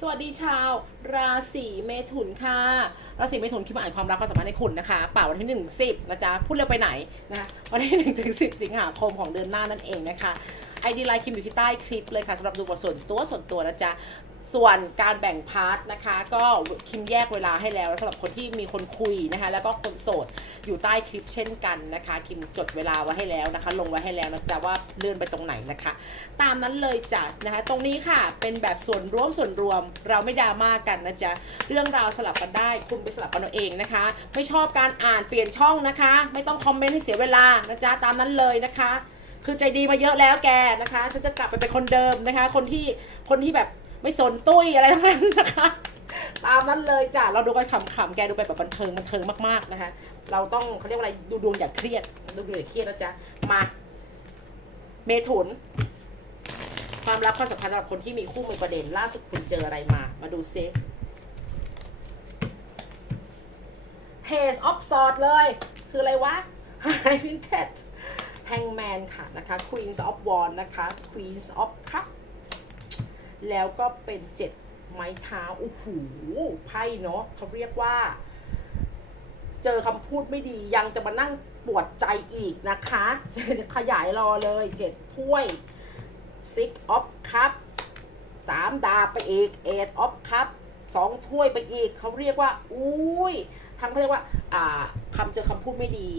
สวัสดีชาว ราศีเมถุนค่ะ ราศีเมถุนคิดว่าอ่านความรักความสัมพันธ์ให้คุณนะคะเป่าวันที่1นึ่งสิบนะจ๊ะ พูดเร็วไปไหนนะคะวันที่1นึ่งถึงสิสิงหาคมของเดือนหน้านั่นเองนะคะไอดีไลน์คิมอยู่ที่ใต้คลิปเลยค่ะสำหรับดูบทส่วนตัวส่วนตัวนะจ๊ะ ส่วนการแบ่งพาร์ทนะคะ ก็คิมแยกเวลาให้แล้วสำหรับคนที่มีคนคุยนะคะ แล้วก็คนโสดอยู่ใต้คลิปเช่นกันนะคะ คิมจดเวลาไว้ให้แล้วนะคะ ลงไว้ให้แล้วนะจ๊ะว่าเลื่อนไปตรงไหนนะคะ ตามนั้นเลยจ้ะนะคะ ตรงนี้ค่ะเป็นแบบส่วนร่วมส่วนรวม เราไม่ดราม่ากันนะจ๊ะเรื่องราวสลับกันได้ คุณไปสลับกันเอาเองนะคะ ไม่ชอบการอ่านเปลี่ยนช่องนะคะ ไม่ต้องคอมเมนต์ให้เสียเวลานะจ๊ะตามนั้นเลยนะคะ คือใจดีมาเยอะแล้วแกนะคะฉันจะกลับไปเป็นคนเดิมนะคะ คนที่คนที่แบบ ไม่สนตุ้ยอะไรทั้งนั้นนะคะ ตามนั้นเลยจ้ะเราดูกันขำๆแกดูไปแบบบันเทิงบันเทิงมากๆนะคะ เราต้องเขาเรียกว่าอะไรดูดวงอย่าเครียด ดูดวงอย่าเครียดนะจ๊ะมาเมถุน ความรักความสัมพันธ์สำหรับคนที่มีคู่มีประเด็นล่าสุดคุณเจออะไรมา มาดูซิ Page of s w o r d เลย คืออะไรวะ High Vintage Hangman ค่ะนะคะ Queens of Wands นะคะ Queens of Cup แล้วก็เป็นเจ็ดไม้เท้าโอ้โหไพ่เนาะเขาเรียกว่า เจอคำพูดไม่ดียังจะมานั่งปวดใจอีกนะคะจะขยายรอเลยเจ็ดถ้วย six of cup สามดาบไปอีก eight of cup สองถ้วยไปอีก เขาเรียกว่า อุ้ยทั้งเขาเรียกว่า อ่าคำเจอคำพูดไม่ดี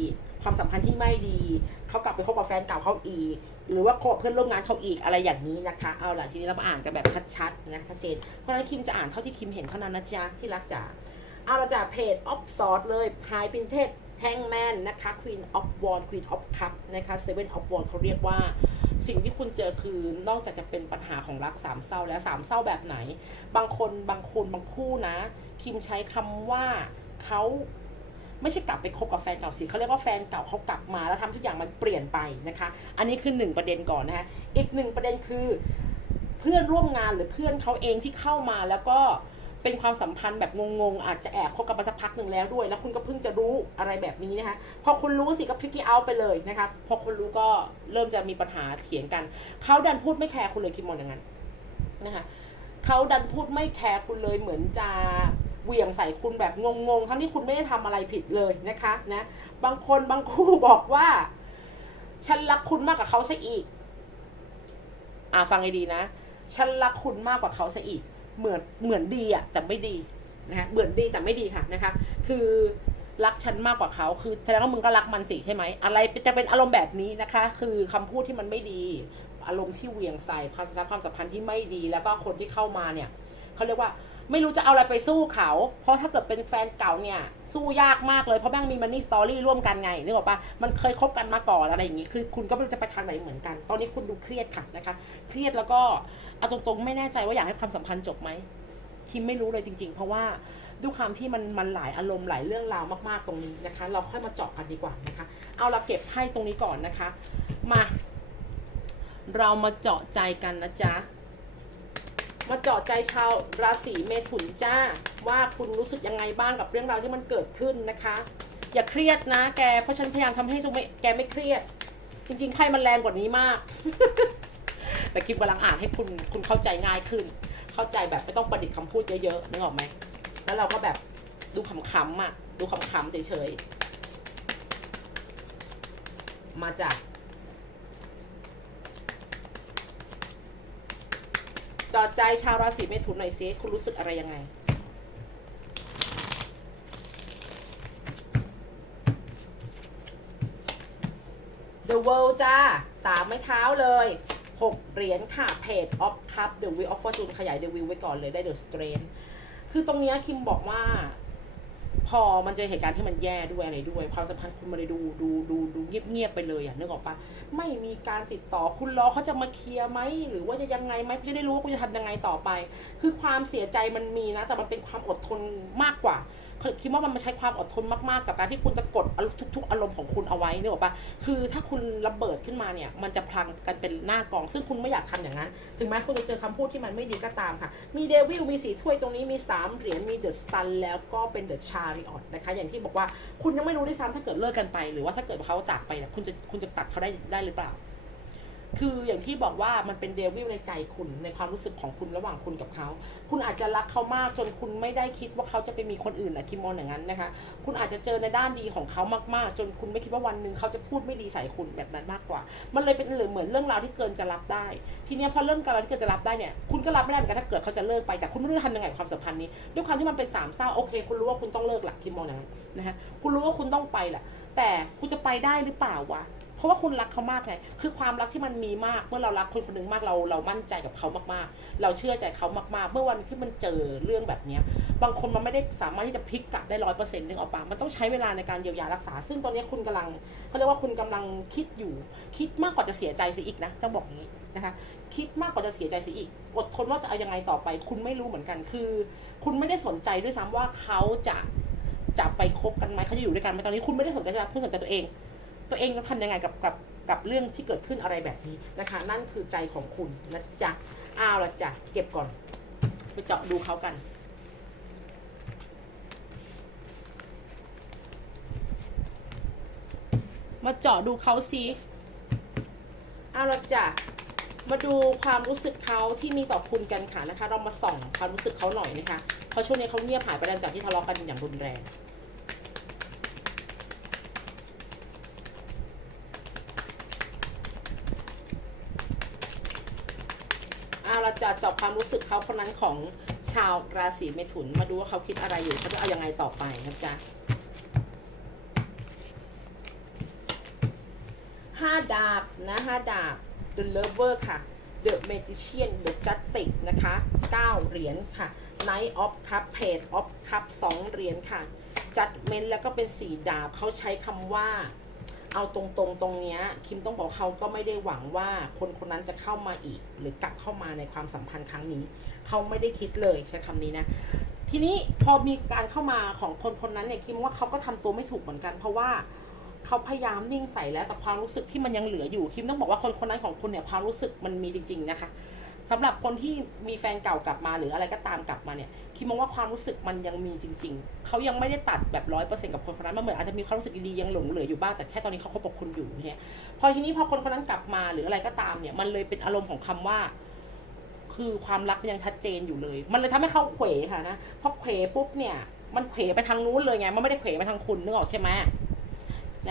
ความสัมพันธ์ที่ไม่ดี เขากลับไปคบกับแฟนเก่าเขาอีก หรือว่าคบกับเพื่อนร่วมงานเขาอีกอะไรอย่างนี้นะคะ เอาล่ะทีนี้เรามาอ่านกันแบบชัดๆนะชัดเจน เพราะฉะนั้นคิมจะอ่านเท่าที่คิมเห็นเท่านั้นนะจ๊ะที่รักจ๋าเอาละจากเพจ of Swords เลย High Printed Hangman นะคะ Queen of Wands Queen of Cup นะคะ Seven of Wands เขาเรียกว่าสิ่งที่คุณเจอคือนอกจากจะเป็นปัญหาของรักสามเศร้าแล้วสามเศร้าแบบไหน บางคนบางคนบางคู่นะ คิมใช้คำว่าเขา ไม่ใช่กลับไปคบกับแฟนเก่าสิเขาเรียกว่าแฟนเก่าเขากลับมาแล้วทำทุกอย่างมันเปลี่ยนไปนะคะ อันนี้คือหนึ่งประเด็นก่อนนะคะอีกหนึ่งประเด็นคือ เพื่อนร่วมงานหรือเพื่อนเขาเองที่เข้ามาแล้วก็เป็นความสัมพันธ์แบบงงๆ อาจจะแอบคบกันมาสักพักหนึ่งแล้วด้วย แล้วคุณก็เพิ่งจะรู้อะไรแบบนี้นะคะ พอคุณรู้สิก็ฟิกกี้เอาไปเลยนะคะพอคุณรู้ก็เริ่มจะมีปัญหาเถียงกัน เขาดันพูดไม่แคร์คุณเลยคิมมองอย่างนั้นนะคะเขาดันพูดไม่แคร์คุณเลยเหมือนจะ เหวี่ยงใส่คุณแบบงงๆ ทั้งที่คุณไม่ได้ทำอะไรผิดเลยนะคะนะ บางคนบางคู่บอกว่า ฉันรักคุณมากกว่าเขาซะอีก อ่าฟังให้ดีนะ ฉันรักคุณมากกว่าเขาซะอีก เหมือนเหมือนดีอะแต่ไม่ดีนะคะเหมือนดีแต่ไม่ดีค่ะนะคะ คือรักฉันมากกว่าเขา คือแสดงว่ามึงก็รักมันสิใช่ไหม อะไรจะเป็นอารมณ์แบบนี้นะคะ คือคำพูดที่มันไม่ดี อารมณ์ที่เวียงใส่ความสัมพันธ์ความสัมพันธ์ที่ไม่ดี แล้วก็คนที่เข้ามาเนี่ยเขาเรียกว่า ไม่รู้จะเอาอะไรไปสู้เขา เพราะถ้าเกิดเป็นแฟนเก่าเนี่ย สู้ยากมากเลยเพราะแม่งมีมันนี่สตอรี่ร่วมกันไงนึกออกปะมันเคยคบกันมาก่อนอะไรอย่างงี้ คือคุณก็ไม่รู้จะไปทางไหนเหมือนกัน ตอนนี้คุณดูเครียดค่ะนะคะ เครียดแล้วก็เอาตรงๆ ไม่แน่ใจว่าอยากให้ความสัมพันธ์จบไหมคิมไม่รู้เลยจริง ๆ เพราะว่าด้วยความที่มันมันหลายอารมณ์หลายเรื่องราวมากๆตรงนี้นะคะ เราค่อยมาเจาะกันดีกว่านะคะ เอาเราเก็บไพ่ตรงนี้ก่อนนะคะ มา เรามาเจาะใจกันนะจ๊ะ มาเจาะใจชาวราศีเมถุนจ้า ว่าคุณรู้สึกยังไงบ้างกับเรื่องราวที่มันเกิดขึ้นนะคะ อย่าเครียดนะ แกเพราะฉันพยายามทำให้แกไม่เครียด จริงๆไพ่มันแรงกว่านี้มาก แต่คลิปกำลังอ่านให้คุณคุณเข้าใจง่ายขึ้น เข้าใจแบบไม่ต้องประดิษฐ์คำพูดเยอะๆนึกออกไหมแล้วเราก็แบบดูขำๆอะดูขำๆเฉยๆมาจาก จอดใจชาวราศีเมถุนหน่อยซิคุณรู้สึกอะไรยังไง The World จ้าสามไม้เท้าเลยหกเหรียญค่ะเพจ of cup The Wheel of Fortune ขยาย The Wheel ไว้ก่อนเลยได้ The Strength คือตรงเนี้ยคิมบอกว่า พอมันเจอเหตุการณ์ที่มันแย่ด้วยอะไรด้วย ความสัมพันธ์คุณมันเลยดูดูดูดูเงียบๆไปเลยอะนึกออกปะไม่มีการติดต่อคุณรอเขาจะมาเคลียร์ไหมหรือว่าจะยังไงไหมกูจะได้รู้ว่ากูจะทำยังไงต่อไป คือความเสียใจมันมีนะ แต่มันเป็นความอดทนมากกว่า คิดว่ามันมใช้ความอดทนมากๆ กับการที่คุณจะกดทุก ๆ อารมณ์ของคุณเอาไว้นึกออกปะคือถ้าคุณระเบิดขึ้นมาเนี่ย มันจะพลังกันเป็นหน้ากอง ซึ่งคุณไม่อยากทำอย่างนั้น ถึงแม้คุณจะเจอคำพูดที่มันไม่ดีก็ตามค่ะ มีเดวิล มีสีถ้วยตรงนี้ มีสามเหรียญ มีเดอะซัน แล้วก็เป็นเดอะชาริออตนะคะ อย่างที่บอกว่าคุณยังไม่รู้ด้วยซ้ำถ้าเกิดเลิกกันไป หรือว่าถ้าเกิดเขาจากไปเนี่ยคุณจะคุณจะตัดเขาได้ได้หรือเปล่า คืออย่างที่บอกว่ามันเป็นเดวิลในใจคุณในความรู้สึกของคุณระหว่างคุณกับเขา คุณอาจจะรักเขามากจนคุณไม่ได้คิดว่าเขาจะไปมีคนอื่นแหละคิมมองอย่างนั้นนะคะ คุณอาจจะเจอในด้านดีของเขามากๆ จนคุณไม่คิดว่าวันหนึ่งเขาจะพูดไม่ดีใส่คุณแบบนั้นมากกว่า มันเลยเป็นเหมือนเรื่องราวที่เกินจะรับได้ ทีเนี้ยพอเรื่องราวที่เกินจะรับได้เนี่ย คุณก็รับไม่ได้เหมือนกันถ้าเกิดเขาจะเลิกไปแต่คุณไม่รู้จะทำยังไงกับความสัมพันธ์นี้ ด้วยความที่มันเป็นสามเศร้าโอเค คุณรู้ว่าคุณต้องเลิกหละคิมมองอย่างนั้นนะคะคุณรู้ว่าคุณต้องไปแหละแต่คุณจะไปได้หรือเปล่าวะ เพราะว่าคุณรักเขามากไงคือความรักที่มันมีมาก เมื่อเรารักคนคนหนึ่งมากเราเรามั่นใจกับเขามากๆ เราเชื่อใจเขามากๆ เมื่อวันที่มันเจอเรื่องแบบเนี้ยบางคนมันไม่ได้สามารถที่จะพลิกกลับได้ร้อยเปอร์เซ็นต์นึงออกปะมันต้องใช้เวลาในการเยียวยารักษา ซึ่งตอนนี้คุณกำลังเขาเรียกว่าคุณกำลังคิดอยู่ คิดมากกว่าจะเสียใจสียอีกนะต้องบอกอย่างนี้นะคะ คิดมากกว่าจะเสียใจสียอีก อดทนว่าจะเอายังไงต่อไป คุณไม่รู้เหมือนกันคือ คุณไม่ได้สนใจด้วยซ้ำว่าเขาจะจะไปคบกันไหมเขาจะอยู่ด้วยกันไหมตอนนี้คุณไม่ได้สนใจคุณสนใจตัวเอง ตัวเองจะทำยังไงกับกับกับเรื่องที่เกิดขึ้นอะไรแบบนี้นะคะ นั่นคือใจของคุณนะจ๊ะอ้าวละจ้ะเก็บก่อน ไปเจาะดูเขากันมาเจาะดูเขาซิเอาละจ้ะ มาดูความรู้สึกเขาที่มีต่อคุณกันค่ะนะคะ เรามาส่องความรู้สึกเขาหน่อยนะคะ เพราะช่วงนี้เขาเงียบหายไปหลังจากที่ทะเลาะกันอย่างรุนแรง เอาละจะเจาะ ความรู้สึกเขาคนนั้นของชาวราศีเมถุน มาดูว่าเขาคิดอะไรอยู่เขาจะเอายังไงต่อไปนะจ๊ะห้าดาบนะห้าดาบ The Lover ค่ะ The Magician The Justice นะคะ 9 เหรียญค่ะ Knight of Cup Page of Cup 2 เหรียญค่ะ Judgment แล้วก็เป็นสีดาบเขาใช้คำว่า เอาตรงๆตรงเนี้ยคิมต้องบอกเขาก็ไม่ได้หวังว่าคนคนนั้นจะเข้ามาอีก หรือกลับเข้ามาในความสัมพันธ์ครั้งนี้ เขาไม่ได้คิดเลยใช้คำนี้นะ ทีนี้พอมีการเข้ามาของคนคนนั้นเนี่ยคิมว่าเขาก็ทำตัวไม่ถูกเหมือนกัน เพราะว่าเขาพยายามนิ่งใส่แล้วแต่ความรู้สึกที่มันยังเหลืออยู่คิมต้องบอกว่าคนคนนั้นของคุณเนี่ยความรู้สึกมันมีจริง ๆนะคะ สำหรับคนที่มีแฟนเก่ากลับมาหรืออะไรก็ตามกลับมาเนี่ยคิมมองว่าความรู้สึกมันยังมีจริง ๆ เขายังไม่ได้ตัดแบบร้อยเปอร์เซ็นต์กับคนคนนั้นมันเหมือนอาจจะมีความรู้สึกดีๆยังหลงเหลืออยู่บ้างแต่แค่ตอนนี้เขาคบกับคุณอยู่เนี่ยพอทีนี้พอคนคนนั้นกลับมาหรืออะไรก็ตามเนี่ยมันเลยเป็นอารมณ์ของคำว่า คือความรักมันยังชัดเจนอยู่เลย มันเลยทำให้เขาเขวค่ะนะพอเขวปุ๊บเนี่ยมันเขวไปทางนู้นเลยไงมันไม่ได้เขวไปทางคุณนึกออกใช่ไหม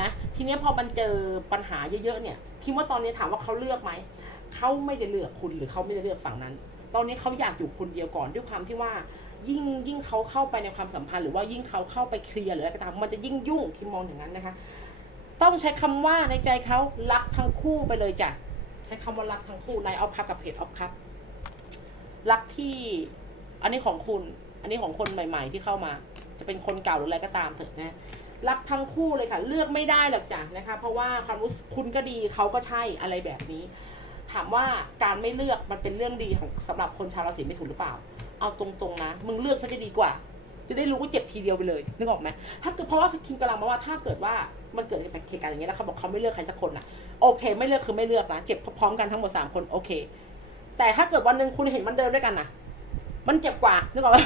นะทีนี้พอมันเจอปัญหาเยอะๆเนี่ยคิดว่าตอนนี้ถามว่าเขาเลือกไหม เขาไม่ได้เลือกคุณหรือเขาไม่ได้เลือกฝั่งนั้น ตอนนี้เขาอยากอยู่คนเดียวก่อนด้วยความที่ว่า ยิ่งยิ่งเขาเข้าไปในความสัมพันธ์หรือว่ายิ่งเขาเข้าไปเคลียร์หรืออะไรก็ตามมันจะยิ่งยุ่งคิมมองอย่างนั้นนะคะ ต้องใช้คำว่าในใจเขารักทั้งคู่ไปเลยจ้ะใช้คำว่ารักทั้งคู่ในออฟคัพกับเพจออฟคัพรักที่อันนี้ของคุณ อันนี้ของคนใหม่ ๆ ที่เข้ามา จะเป็นคนเก่าหรืออะไรก็ตามเถอะนะรักทั้งคู่เลยค่ะ เลือกไม่ได้หรอกจ้ะนะคะ เพราะว่าความรู้สึกคุณก็ดีเขาก็ใช่อะไรแบบนี้ ถามว่าการไม่เลือกมันเป็นเรื่องดีของสำหรับคนชาวราศีเมถุนหรือเปล่า เอาตรงๆนะ มึงเลือกซะจะดีกว่า จะได้รู้ว่าเจ็บทีเดียวไปเลยนึกออกไหมถ้าเกิดเพราะว่าคิมกำลังมาว่าถ้าเกิดว่ามันเกิดเหตุการณ์อย่างนี้ยแล้วเขาบอกเขาไม่เลือกใครสักคนอะโอเค ไม่เลือกคือไม่เลือกนะเจ็บพร้อมกันทั้งหมดสามคนโอเค แต่ถ้าเกิดวันหนึ่งคุณเห็นมันเดินด้วยกันนะมันเจ็บกว่านึกออกไหม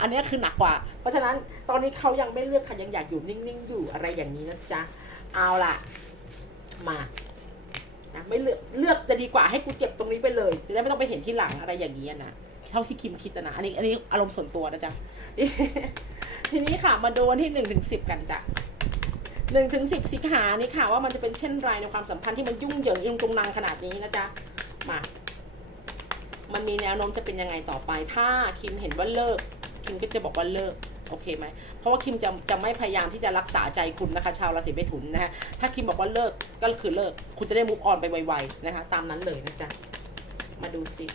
อันนี้คือหนักกว่า เพราะฉะนั้นตอนนี้เขายังไม่เลือกค่ะยังอยากอยู่นิ่งๆอยู่อะไรอย่างนี้นะจ๊ะเอาล่ะ มา นะไม่เลือกเลือกจะดีกว่าให้กูเจ็บตรงนี้ไปเลยจะได้ไม่ต้องไปเห็นที่หลังอะไรอย่างนี้นะเท่าที่คิมคิดนะ อันนี้อันนี้อารมณ์ส่วนตัวนะจ๊ะ ทีนี้ค่ะมาดูวันที่หนึ่งถึงสิบกันจ้ะหนึ่งถึงสิบสิงหานี่ค่ะ ว่ามันจะเป็นเช่นไรในความสัมพันธ์ที่มันยุ่งเหยิงอิงตรงนางขนาดนี้นะจ๊ะ มา มันมีแนวโน้มจะเป็นยังไงต่อไป ถ้าคิมเห็นว่าเลิก คิมก็จะบอกว่าเลิก โอเคไหมเพราะว่าคิมจะจะไม่พยายามที่จะรักษาใจคุณนะคะ ชาวราศีเมถุนนะฮะถ้าคิมบอกว่าเลิกก็คือเลิก คุณจะได้มุกออนไปไวๆนะคะ ตามนั้นเลยนะจ๊ะมาดูสิ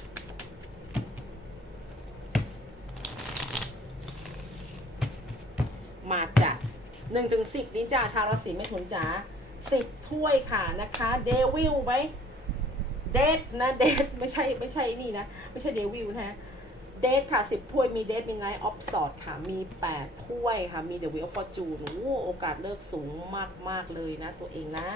มาจ้ะหนึ่งถึงสิบนี้จ้าชาวราศีเมถุนจ๋าสิบถ้วยค่ะนะคะเดวิลไหมเดทนะเดทไม่ใช่ไม่ใช่นี่นะ ไม่ใช่เดวิลนะ เดทค่ะสิบถ้วยมีเดทมีไนท์ออฟสอดค่ะ มีแปดถ้วยค่ะ มีเดอะวิลฟอร์จูนโอ้โอกาสเลิกสูงมากมากๆเลยนะ ตัวเองนะ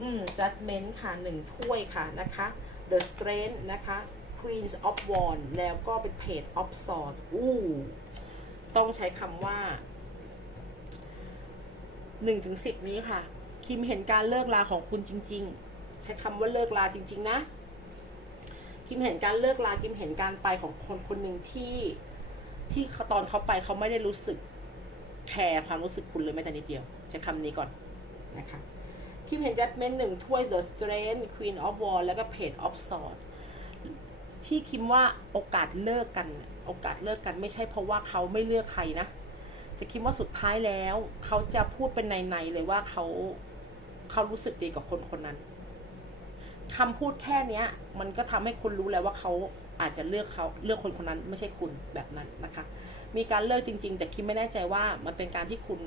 อืมจัดเมนต์ค่ะหนึ่งถ้วยค่ะนะคะ The Strength นะคะ Queens of w a n d แล้วก็เป็น Page of Swords อู้ต้องใช้คำว่าหนึ่งถึงสิบนี้ค่ะ คิมเห็นการเลิกลาของคุณจริง ๆ ใช้คำว่าเลิกลาจริง ๆ นะ คิมเห็นการเลิกลาคิมเห็นการไปของคนคนหนึ่งที่ที่ตอนเขาไปเขาไม่ได้รู้สึกแคร์ความรู้สึกคุณเลยแม้แต่นิดเดียวใช้คำนี้ก่อนนะคะคิมเห็นจัดเมนหนึ่งถ้วย The Strength Queen of w a r แล้วก็ Page of Sword ที่คิมว่าโอกาสเลิกกัน โอกาสเลิกกันไม่ใช่เพราะว่าเขาไม่เลือกใครนะ แต่คิดว่าสุดท้ายแล้ว เขาจะพูดเป็นในๆเลยว่าเขาเขารู้สึกดีกับคนคนนั้น คำพูดแค่เนี้ย มันก็ทำให้คุณรู้แล้วว่าเขาอาจจะเลือกเขาเลือกคนคนนั้นไม่ใช่คุณแบบนั้นนะคะ มีการเลิกจริง ๆ แต่คิดไม่แน่ใจว่ามันเป็นการที่คุณ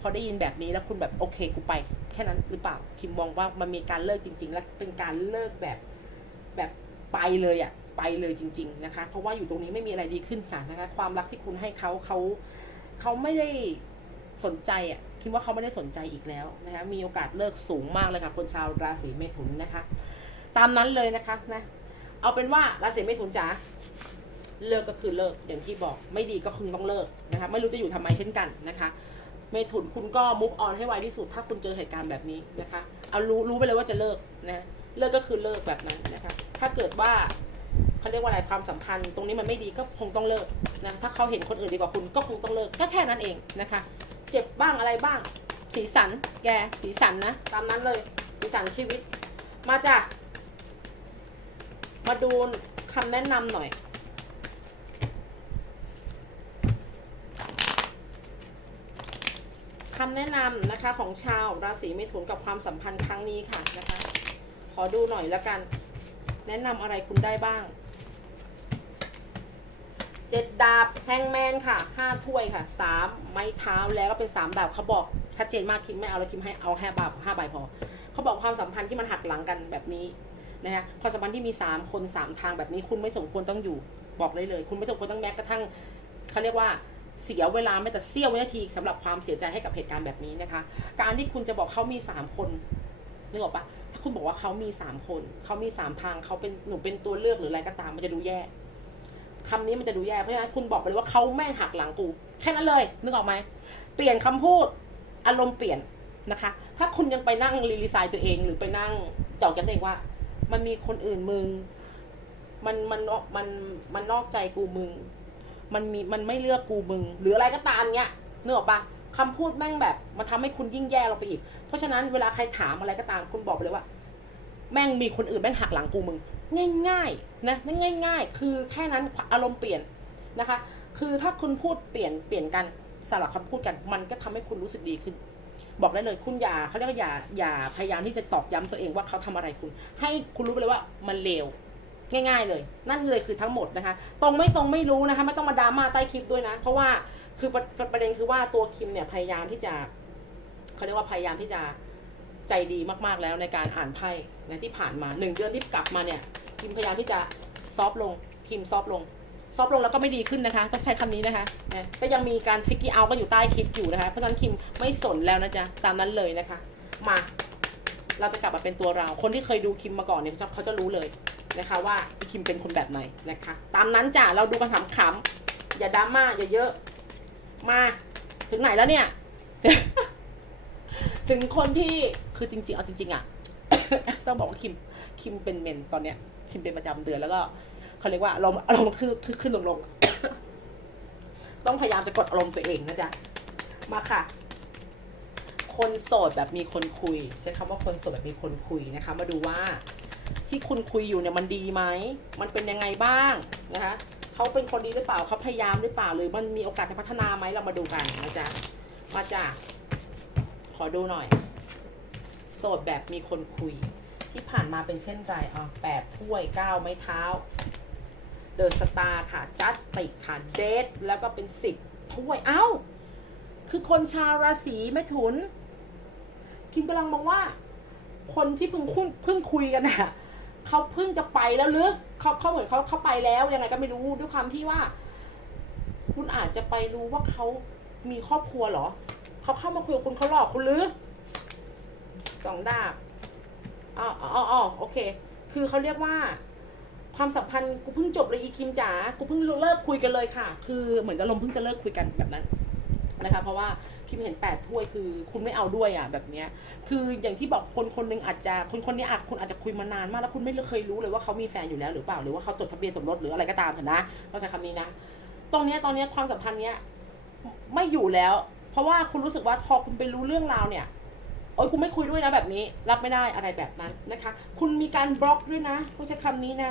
พอได้ยินแบบนี้แล้วคุณแบบโอเคกูไป แค่นั้นหรือเปล่าคิมมองว่ามันมีการเลิกจริง ๆ และเป็นการเลิกแบบแบบไปเลยอะไปเลยจริง ๆ นะคะ เพราะว่าอยู่ตรงนี้ไม่มีอะไรดีขึ้นค่ะนะคะ ความรักที่คุณให้เขาเขาเขาไม่ได้สนใจอะ คิดว่าเขาไม่ได้สนใจอีกแล้วนะคะมีโอกาสเลิกสูงมากเลยค่ะคนชาวราศีเมถุนนะคะ ตามนั้นเลยนะคะนะเอาเป็นว่าราศีเมถุนจ๋าเลิกก็คือเลิกอย่างที่บอกไม่ดีก็คือต้องเลิกนะคะไม่รู้จะอยู่ทำไมเช่นกันนะคะเมถุนคุณก็มุกออนให้ไวที่สุด ถ้าคุณเจอเหตุการณ์แบบนี้นะคะเอารู้รู้ไปเลยว่าจะเลิกนะเลิกก็คือเลิกแบบนั้นนะคะถ้าเกิดว่าเขาเรียกว่าอะไรความสัมพันธ์ ตรงนี้มันไม่ดีก็คงต้องเลิกนะถ้าเขาเห็นคนอื่นดีกว่าคุณก็คงต้องเลิกก็แค่นั้นเองนะคะ เจ็บบ้างอะไรบ้าง สีสันแกสีสันนะ ตามนั้นเลยสีสันชีวิต มาจ้ะมาดูคำแนะนำหน่อย คำแนะนำนะคะของชาวราศีเมถุนกับความสัมพันธ์ครั้งนี้ค่ะนะคะ ขอดูหน่อยละกัน แนะนำอะไรคุณได้บ้าง เจ็ดดาบแฮงแมนค่ะห้าถ้วยค่ะสามไม้เท้าแล้วก็เป็นสามดาบเขาบอกชัดเจนมากคิมไม่เอาแล้วคิมให้เอาห้าบาทห้าใบพอเขาบอกความสัมพันธ์ที่มันหักหลังกันแบบนี้นะคะความสัมพันธ์ที่มีสามคนสามทางแบบนี้คุณไม่สมควรต้องอยู่บอกเลยเลย คุณไม่สมควรต้องแม้กระทั่งเขาเรียกว่าเสียเวลาไม่แต่เสี้ยววินาทีสำหรับความเสียใจให้กับเหตุการณ์แบบนี้นะคะ การที่คุณจะบอกเขามีสามคนนึกออกปะถ้าคุณบอกว่าเขามีสามคนเขามีสามทางเขาเป็นหนูเป็นตัวเลือกหรืออะไรก็ตามมันจะดูแย่ คำนี้มันจะดูแย่เพราะฉะนั้นคุณบอกไปเลยว่าเขาแม่งหักหลังกู แค่นั้นเลย นึกออกไหม เปลี่ยนคำพูดอารมณ์เปลี่ยนนะคะ ถ้าคุณยังไปนั่งรีลิไซน์ตัวเอง หรือไปนั่งเจาะกันตัวเองว่า มันมีคนอื่นมึง มันมันมันมันนอกใจกูมึง มันมีมันไม่เลือกกูมึง หรืออะไรก็ตามเนี้ยนึกออกปะคำพูดแม่งแบบมันทำให้คุณยิ่งแย่ลงไปอีก เพราะฉะนั้นเวลาใครถามอะไรก็ตามคุณบอกไปเลยว่า แม่งมีคนอื่นแม่งหักหลังกูมึง ง่าย ๆ นะนั่นง่าย ๆ คือแค่นั้นอารมณ์เปลี่ยนนะคะ คือถ้าคุณพูดเปลี่ยนเปลี่ยนกันสลับคำพูดกัน มันก็ทำให้คุณรู้สึกดีขึ้น บอกได้เลยคุณอย่าเขาเรียกว่าอย่าอย่าพยายามที่จะตอกย้ำตัวเองว่าเขาทำอะไรคุณ ให้คุณรู้ไปเลยว่ามันเลวง่าย ๆ เลย นั่นเลยคือทั้งหมดนะคะ ตรงไม่ตรงไม่รู้นะคะ ไม่ต้องมาดราม่าใต้คลิปด้วยนะ เพราะว่าคือประประประเด็นคือว่าตัวคิมเนี่ยพยายามที่จะเขาเรียกว่าพยายามที่จะใจดีมากๆแล้วในการอ่านไพ่ในที่ผ่านมาหนึ่งเดือนที่กลับมาเนี่ย คิมพยายามที่จะซอฟลงคิมซอฟลง ซอฟลงแล้วก็ไม่ดีขึ้นนะคะ ต้องใช้คำนี้นะคะนะก็ยังมีการฟิกกี้เอาก็อยู่ใต้คลิปอยู่นะคะ เพราะฉะนั้นคิมไม่สนแล้วนะจ๊ะ ตามนั้นเลยนะคะ มา เราจะกลับมาเป็นตัวเรา คนที่เคยดูคิมมาก่อนเนี่ยเขาจะเขาจะรู้เลยนะคะ ว่าคิมเป็นคนแบบไหนนะคะ ตามนั้นจ้ะ เราดูกันขำๆอย่าดราม่าอย่าเยอะ มาถึงไหนแล้วเนี่ย ถึงคนที่คือจริงๆ เอาจริงๆ อะต้องบอกว่าคิม คิมเป็นเมนตอนเนี้ย คิมเป็นประจำเดือนแล้วก็เขาเรียกว่าอารมณ์อารมณ์คือคือขึ้นลงลงต้องพยายามจะกดอารมณ์ตัวเองนะจ๊ะมาค่ะ คนโสดแบบมีคนคุย ใช้คำว่าคนโสดแบบมีคนคุยนะคะ มาดูว่าที่คุณคุยอยู่เนี่ยมันดีไหม มันเป็นยังไงบ้างนะคะเขาเป็นคนดีหรือเปล่าเขาพยายามหรือเปล่า หรือมันมีโอกาสจะพัฒนาไหมเรามาดูกันนะจ๊ะมาจ้ะขอดูหน่อย โสดแบบมีคนคุย ที่ผ่านมาเป็นเช่นไรอะแปดถ้วยเก้าไม้เท้า เดอะสตาร์ค่ะ จัดติกค่ะ เดทแล้วก็เป็นสิบถ้วย เอ้า คือคนชาวราศีไม่ถุน คิมกำลังมองว่า คนที่เพิ่งคุยเพิ่งคุยกันน่ะเขาเพิ่งจะไปแล้วหรือเขาเขาเหมือนเขาเขาไปแล้วยังไงก็ไม่รู้ด้วยความที่ว่า คุณอาจจะไปรู้ว่าเขามีครอบครัวเหรอ เขาเข้ามาคุยกับคุณเขาหลอกคุณหรือสองดาบ อ๋ออ๋ออ๋อโอเค คือเขาเรียกว่า ความสัมพันธ์กูเพิ่งจบเลยอีคิมจ๋ากูเพิ่งเลิกคุยกันเลยค่ะ คือเหมือนจะลมณ์เพิ่งจะเลิกคุยกันแบบนั้นนะคะ เพราะว่าคิมเห็นแปดถ้วยคือ คุณไม่เอาด้วยอะแบบเนี้ย คืออย่างที่บอกคนคนนึงอาจจะคนคนนี้อาจคุณอาจจะคุยมานานมากแล้วคุณไม่เคยรู้เลยว่าเขามีแฟนอยู่แล้วหรือเปล่าหรือว่าเขาจดทะเบียนสมรสหรืออะไรก็ตามเถอะนะเราใช้คำนี้นะ ตรงเนี้ยตอนเนี้ยความสัมพันธ์เนี้ยไม่อยู่แล้ว เพราะว่าคุณรู้สึกว่าพอคุณไปรู้เรื่องราวเนี่ย โอ้ยคุณไม่คุยด้วยนะแบบนี้ รับไม่ได้อะไรแบบนั้นนะคะ คุณมีการบล็อกด้วยนะต้องใช้คำนี้นะ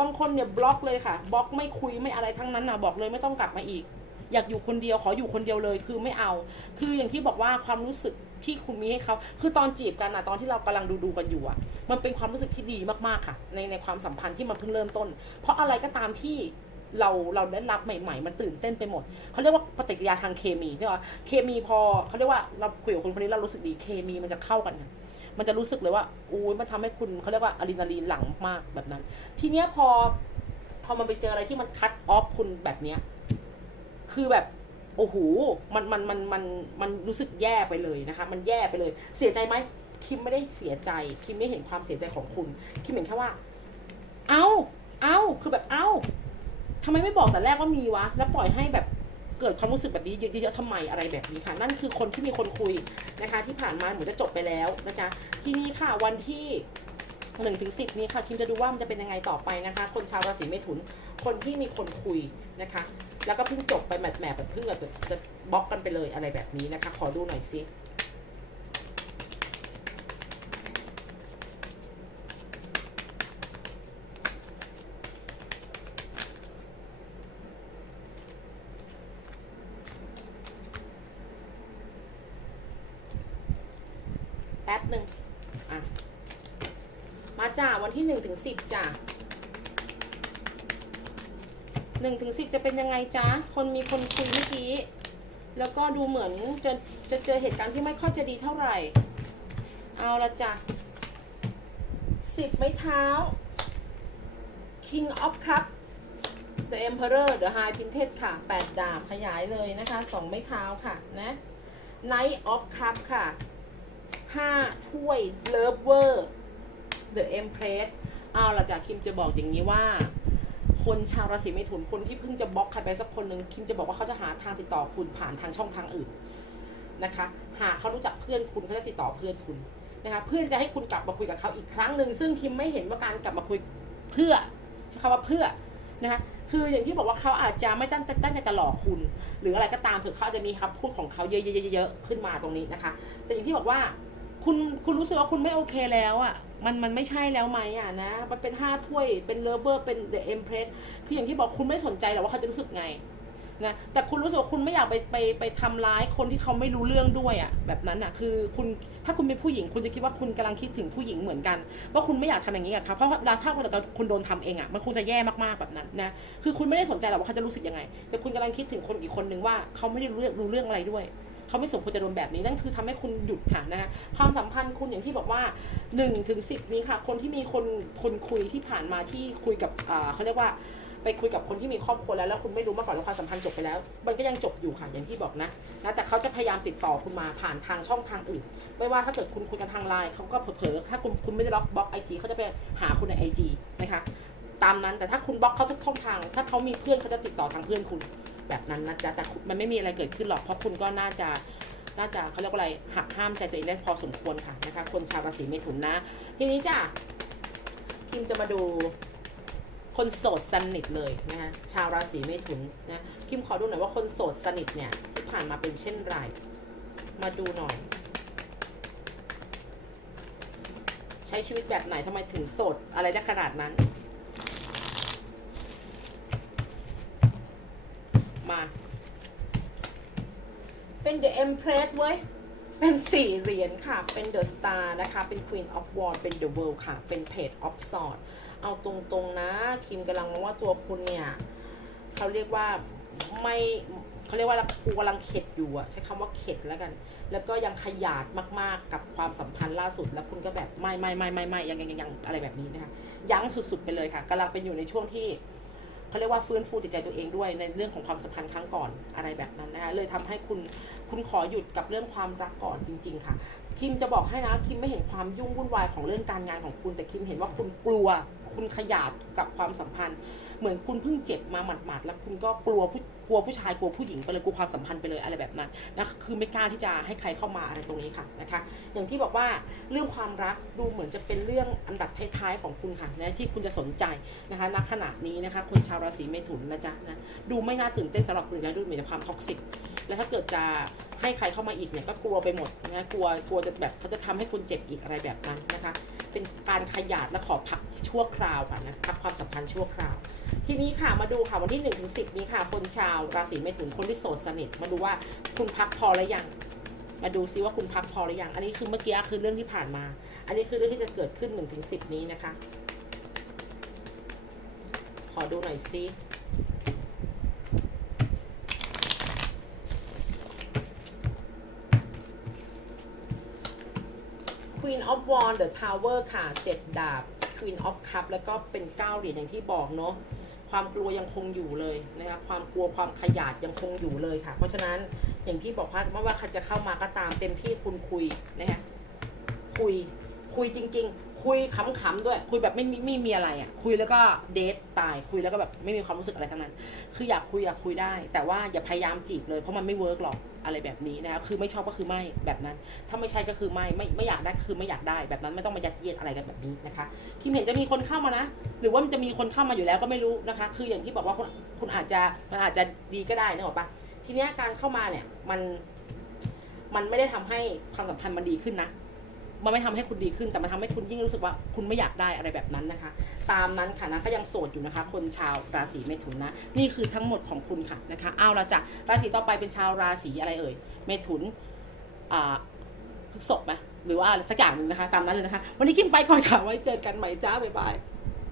บางคนเนี่ยบล็อกเลยค่ะบล็อกไม่คุยไม่อะไรทั้งนั้นนะบอกเลยไม่ต้องกลับมาอีก อยากอยู่คนเดียวขออยู่คนเดียวเลยคือไม่เอา คืออย่างที่บอกว่าความรู้สึกที่คุณมีให้เขาคือตอนจีบกันนะตอนที่เรากำลังดูดูกันอยู่อะมันเป็นความรู้สึกที่ดีมากๆค่ะ ในในความสัมพันธ์ที่มันเพิ่งเริ่มต้น เพราะอะไรก็ตามที่ เราเราได้รับใหม่ ๆ มันตื่นเต้นไปหมดเขาเรียกว่าปฏิกิริยาทางเคมีเนี่ยว่าเคมีพอเขาเรียกว่าเราคุยกับคนคนนี้เรารู้สึกดีเคมีมันจะเข้ากันมันจะรู้สึกเลยว่าอู้ยมันทำให้คุณเขาเรียกว่าอะดรีนาลีนหลั่งมากแบบนั้น ทีเนี้ยพอ พอมันไปเจออะไรที่มันคัดออฟคุณแบบเนี้ย คือแบบ โอ้โห มันมันมันมันมันรู้สึกแย่ไปเลยนะคะ มันแย่ไปเลย เสียใจไหมคิมไม่ได้เสียใจ คิมไม่เห็นความเสียใจของคุณ คิมเห็นแค่ว่า เอาเอาคือแบบ เอา ทำไมไม่บอกแต่แรกว่ามีวะ แล้วปล่อยให้แบบเกิดความรู้สึกแบบนี้เยอะๆทำไมอะไรแบบนี้ค่ะ นั่นคือคนที่มีคนคุยนะคะ ที่ผ่านมาเหมือนจะจบไปแล้วนะจ๊ะทีนี้ค่ะวันที่หนึ่งถึงสิบนี้ค่ะคิมจะดูว่ามันจะเป็นยังไงต่อไปนะคะ คนชาวราศีเมถุน คนที่มีคนคุยนะคะ แล้วก็เพิ่งจบไปแมทแมทแบบเพิ่งแบบจะบล็อกกันไปเลยอะไรแบบนี้นะคะ ขอดูหน่อยสิแป๊บหนึ่งอะ มาจ้าวันที่หนึ่ง ถึงสิบจ้าหนึ่งถึงสิบจะเป็นยังไงจ๊ะคนมีคนคุยเมื่อกี้ แล้วก็ดูเหมือนจะจะเจอเหตุการณ์ที่ไม่ค่อยจะดีเท่าไหร่ เอาละจ้ะสิบไม้เท้า King of Cup The Emperor The High Printed ค่ะแปดดาบขยายเลยนะคะสองไม้เท้าค่ะนะ Knight of Cup ค่ะห้าถ้วย Lover The Empress เอาละจ้ะคิมจะบอกอย่างนี้ว่า คนชาวราศีเมถุนคนที่เพิ่งจะบล็อกใครไปสักคนหนึ่งคิมจะบอกว่าเขาจะหาทางติดต่อคุณผ่านทางช่องทางอื่นนะคะ หากเขารู้จักเพื่อนคุณเขาจะติดต่อเพื่อนคุณนะคะเพื่อนจะให้คุณกลับมาคุยกับเขาอีกครั้งหนึ่งซึ่งคิมไม่เห็นว่าการกลับมาคุยเพื่อใช้คำว่าเพื่อนะคะคืออย่างที่บอกว่าเขาอาจจะไม่ตั้งตั้งใจจะหลอกคุณ หรืออะไรก็ตามเถอะเขาจจะมีคำพูดของเขาเยอะๆๆๆขึ้นมาตรงนี้นะคะ แต่อย่างที่บอกว่า คุณคุณรู้สึกว่าคุณไม่โอเคแล้วอะมันมันไม่ใช่แล้วไหมอะนะ มันเป็นห้าถ้วยเป็นเลเวอร์เป็นเดอะเอ็มเพรสคืออย่างที่บอกคุณไม่สนใจหรอกว่าเขาจะรู้สึกไงนะแต่คุณรู้สึกว่าคุณไม่อยากไปไปไปทำร้ายคนที่เขาไม่รู้เรื่องด้วยอะแบบนั้นอะคือคุณถ้าคุณเป็นผู้หญิง คุณจะคิดว่าคุณกำลังคิดถึงผู้หญิงเหมือนกัน ว่าคุณไม่อยากทำอย่างนี้กับเขาเพราะเวลาถ้าคุณโดนทำเองอะมันคงจะแย่มากๆแบบนั้นนะคือคุณไม่ได้สนใจหรอกว่าเขาจะรู้สึกยังไง แต่คุณกำลังคิดถึงคนอีกคนนึงว่าเขาไม่ได้รู้เรื่องรู้เรื่องอะไรด้วย เขาไม่สมควรจะโดนแบบนี้นั่นคือทำให้คุณหยุดค่ะนะคะความสัมพันธ์คุณอย่างที่บอกว่า1ถึง10นี้ค่ะ คนที่มีคนคนคุยที่ผ่านมาที่คุยกับเขาเรียกว่าไปคุยกับคนที่มีครอบครัวแล้วแล้วคุณไม่รู้มาก่อนว่าความสัมพันธ์จบไปแล้ว มันก็ยังจบอยู่ค่ะอย่างที่บอกนะนะแต่เขาจะพยายามติดต่อคุณมาผ่านทางช่องทางอื่น ไม่ว่าถ้าเกิดคุณคุยกันทางไลน์เขาก็เผลอๆถ้าคุณคุณไม่ได้ล็อกบล็อกไอจีเขาจะไปหาคุณในไอจีนะคะตามนั้นแต่ถ้าคุณบล็อกเขาทุกช่องทาง ถ้าเขามีเพื่อนเขาจะติดต่อทางเพื่อนคุณ แบบนั้นนะจ๊ะแต่มันไม่มีอะไรเกิดขึ้นหรอกเพราะคุณก็น่าจะน่าจะเขาเรียกว่าอะไรหักห้ามใจตัวเองได้พอสมควรค่ะนะคะ คนชาวราศีเมถุนนะ ทีนี้จ้ะคิมจะมาดูคนโสดสนิทเลยนะคะชาวราศีเมถุนนะคิมขอดูหน่อยว่าคนโสดสนิทเนี่ยที่ผ่านมาเป็นเช่นไร มาดูหน่อย ใช้ชีวิตแบบไหนทำไมถึงโสดอะไรได้ขนาดนั้น มา เป็น The Empress เว้ย เป็นสี่เหรียญค่ะ เป็น The Star นะคะ เป็น Queen of Wands เป็น The World ค่ะ เป็น Page of Swords เอาตรงๆนะ คิมกำลังมองว่าตัวคุณเนี่ยเขาเรียกว่าไม่เขาเรียกว่ากูกำลังเข็ดอยู่อะใช้คำว่าเข็ดแล้วกัน แล้วก็ยังขยาดมากๆกับความสัมพันธ์ล่าสุด แล้วคุณก็แบบไม่ไม่ไม่ไม่ไม่ยังยังยังยังอะไรแบบนี้นะคะยั้งสุดๆไปเลยค่ะกำลังเป็นอยู่ในช่วงที่ เขาเรียกว่าฟื้นฟูจิตใจตัวเองด้วยในเรื่องของความสัมพันธ์ครั้งก่อนอะไรแบบนั้นนะคะเลยทำให้คุณคุณขอหยุดกับเรื่องความรักก่อนจริง ๆ ค่ะ คิมจะบอกให้นะ คิมไม่เห็นความยุ่งวุ่นวายของเรื่องการงานของคุณ แต่คิมเห็นว่าคุณกลัว คุณขยาดกับความสัมพันธ์ เหมือนคุณเพิ่งเจ็บมาหมาดๆแล้วคุณก็กลัวผู้กลัวผู้ชายกลัวผู้หญิงไปเลยกลัวความสัมพันธ์ไปเลยอะไรแบบนั้นนะคือไม่กล้าที่จะให้ใครเข้ามาอะไรตรงนี้ค่ะนะคะ อย่างที่บอกว่าเรื่องความรักดูเหมือนจะเป็นเรื่องอันดับท้ายๆของคุณค่ะนะที่คุณจะสนใจนะคะณขณะนี้นะคะคนชาวราศีเมถุนนะจ๊ะนะดูไม่น่าตื่นเต้นสำหรับคุณแล้วดูเหมือนจะความท็อกซิกแล้วถ้าเกิดจะให้ใครเข้ามาอีกเนี่ยก็กลัวไปหมดนะกลัวกลัวจะแบบเขาจะทำให้คุณเจ็บอีกอะไรแบบนั้นนะคะ เป็นการขยาดและขอพักชั่วคราวค่ะนะพักความสัมพันธ์ชั่วคราว ทีนี้ค่ะมาดูค่ะวันที่1นถึงสินี้ค่ะ คนชาวราศีเมถุนคนที่โสดสนิทมาดูว่าคุณพักพอแล้วยังมาดูซิว่าคุณพักพอหรือยังอันนี้คือเมื่อกี้คือเรื่องที่ผ่านมา อันนี้คือเรื่องที่จะเกิดขึ้น1นถึงสินี้นะคะ ขอดูหน่อยซิ Queen of Wands The Tower ค่ะเจ็ดดาบ Queen of Cup แล้วก็เป็นเก้าเหรียญอย่างที่บอกเนาะความกลัวยังคงอยู่เลยนะคะความกลัวความขยาดยังคงอยู่เลยค่ะ เพราะฉะนั้นอย่างที่บอกว่าไม่ว่าใครจะเข้ามาก็ตามเต็มที่คุณคุยนะคะคุยคุยจริง ๆ คุยขำๆด้วย คุยแบบไม่มีไม่มีอะไรอะ่ะคุยแล้วก็เดทตายคุยแล้วก็แบบไม่มีความรู้สึกอะไรทั้งนั้น คืออยากคุยอยากคุยได้ แต่ว่าอย่าพยายามจีบเลยเพราะมันไม่เวิร์กหรอก อะไรแบบนี้นะคะคือไม่ชอบก็คือไม่แบบนั้น ถ้าไม่ใช่ก็คือไม่ไม่ไม่อยากได้ก็คือไม่อยากได้แบบนั้นไม่ต้องมายัดเยียดอะไรกันแบบนี้นะคะคิมเห็นจะมีคนเข้ามานะ หรือว่ามันจะมีคนเข้ามาอยู่แล้วก็ไม่รู้นะคะ คืออย่างที่บอกว่าคุณคุณอาจจะมันอาจจะดีก็ได้นะบอกปะทีนี้การเข้ามาเนี่ยมันมันไม่ได้ทำให้ความสัมพันธ์มันดีขึ้นนะ มันไม่ทำให้คุณดีขึ้น แต่มันทำให้คุณยิ่งรู้สึกว่าคุณไม่อยากได้อะไรแบบนั้นนะคะ ตามนั้นค่ะนะก็ยังโสดอยู่นะคะ คนชาวราศีเมถุนนะ นี่คือทั้งหมดของคุณค่ะนะคะเอาละจ้ะราศีต่อไปเป็นชาวราศีอะไรเอ่ยเมถุนอ่าพฤษภไหมหรือว่าสักอย่างหนึ่งนะคะ ตามนั้นเลยนะคะ วันนี้คิมไปก่อนค่ะไว้เจอกันใหม่จ้าบ๊ายบาย